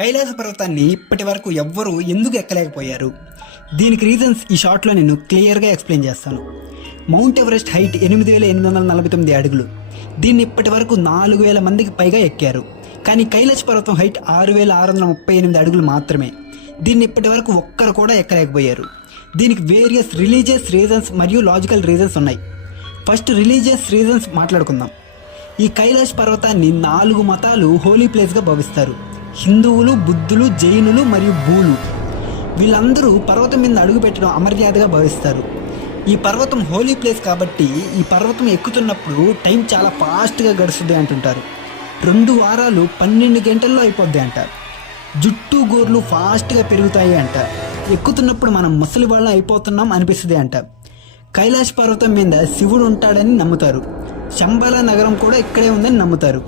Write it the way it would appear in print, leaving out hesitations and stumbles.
కైలాస పర్వతాన్ని ఇప్పటి వరకు ఎవ్వరూ ఎందుకు ఎక్కలేకపోయారు? దీనికి రీజన్స్ ఈ షార్ట్లో నేను క్లియర్గా ఎక్స్ప్లెయిన్ చేస్తాను. మౌంట్ ఎవరెస్ట్ హైట్ 8,849 అడుగులు. దీన్ని ఇప్పటి వరకు 4,000 మందికి పైగా ఎక్కారు. కానీ కైలాస పర్వతం హైట్ 6,638 అడుగులు మాత్రమే. దీన్ని ఇప్పటి వరకు ఒక్కరు కూడా ఎక్కలేకపోయారు. దీనికి వేరియస్ రిలీజియస్ రీజన్స్ మరియు లాజికల్ రీజన్స్ ఉన్నాయి. ఫస్ట్ రిలీజియస్ రీజన్స్ మాట్లాడుకుందాం. ఈ కైలాస పర్వతాన్ని 4 మతాలు హోలీ ప్లేస్గా భావిస్తారు. హిందువులు, బుద్ధులు, జైనులు మరియు బూలు. వీళ్ళందరూ పర్వతం మీద అడుగు పెట్టడం అమర్యాదగా భావిస్తారు. ఈ పర్వతం హోలీ ప్లేస్ కాబట్టి ఈ పర్వతం ఎక్కుతున్నప్పుడు టైం చాలా ఫాస్ట్గా గడుస్తుంది అంటుంటారు. 2 వారాలు 12 గంటల్లో అయిపోద్ది అంట. జుట్టు గోర్లు ఫాస్ట్గా పెరుగుతాయి అంట. ఎక్కుతున్నప్పుడు మనం ముసలి వాళ్ళం అయిపోతున్నాం అనిపిస్తుంది అంట. కైలాస పర్వతం మీద శివుడు ఉంటాడని నమ్ముతారు. శంబాలా నగరం కూడా ఇక్కడే ఉందని నమ్ముతారు.